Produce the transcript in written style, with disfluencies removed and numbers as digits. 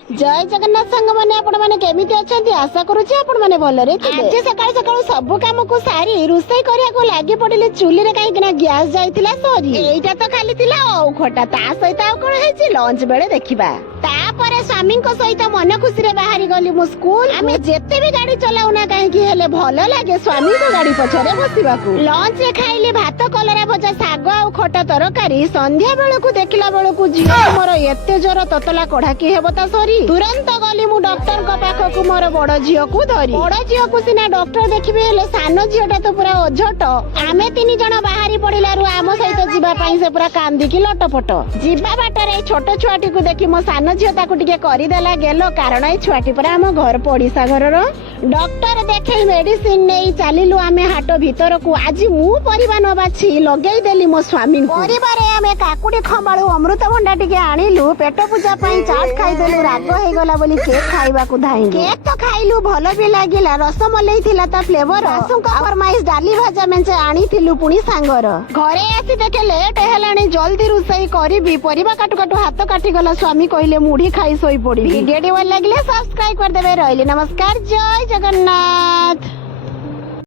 जय जगन्नाथ संग माने आपण माने केमिति अछंती आशा करूची आपण माने भलरे थिबे। आज सकाळ सकाळ सब काम को सारी रुसई करिया को लागि पडिले चुली रे काई किना गैस जाइतिला सरी एइटा तो खाली तिला औ खटा ता सहित आ कोन हेची लंच बेले देखिबा। तापरे स्वामी को सहित मन खुशी रे बाहरी गली मु स्कूल। आमे जेते भी गाड़ी चलाउना काहे कि हेले भलो लागे स्वामी को गाड़ी पछरे बसिबाकू। लंच रे खाइली भात कलरा भजा साग आ खटा तरकारी। संध्या बेले को देखिला बेले को जियो मोर एते जोर ततला कढा की हेबो ता सरी। तुरंत गली मु डॉक्टर को पाखकू मोर बड़ झियो को धरी। बड़ झियो को सिना डॉक्टर देखिबे हेले सानो झियोटा तो पूरा अझट। आमे तीन जण बाहरी पडिलारु आम सहित जीवा पई से पूरा कांदी की लटपट। जीवा बाटरे छोट छुआटी को देखि मो सानो झियो ताकू टिके करि देला गेलो कारण ए छुआटी पर आम घर पड़िसा घरर। डॉक्टर देखे मेडिसिन नहीं चलिलु आमे हाट भीतर को। आज मु परिबा न बाछि लगेई देली मो स्वामी परिवार आमे काकुडी खंबाळू अमृतभंडा टिके आनिलु पेट पूजा पई चाट खाई देलु। राग हे गला बोली केक खाइबा को धाई केक तो खाइलु भलो भी लागिला। रसमलाई थिला ता फ्लेवर आसुं का फरमाइश डाली भाजा मेंचे आनी थिलु पुणी सांगर। घरे आसी देखे लेट हेलानी जल्दी रुसई करबी परिबा काटू काटू हाथ काटी गला। स्वामी कहले मुढ़ी खाई सोई पड़ी। वीडियो टी भल लागिले सब्सक्राइब कर देबे। रहली नमस्कार जय जगन्नाथ।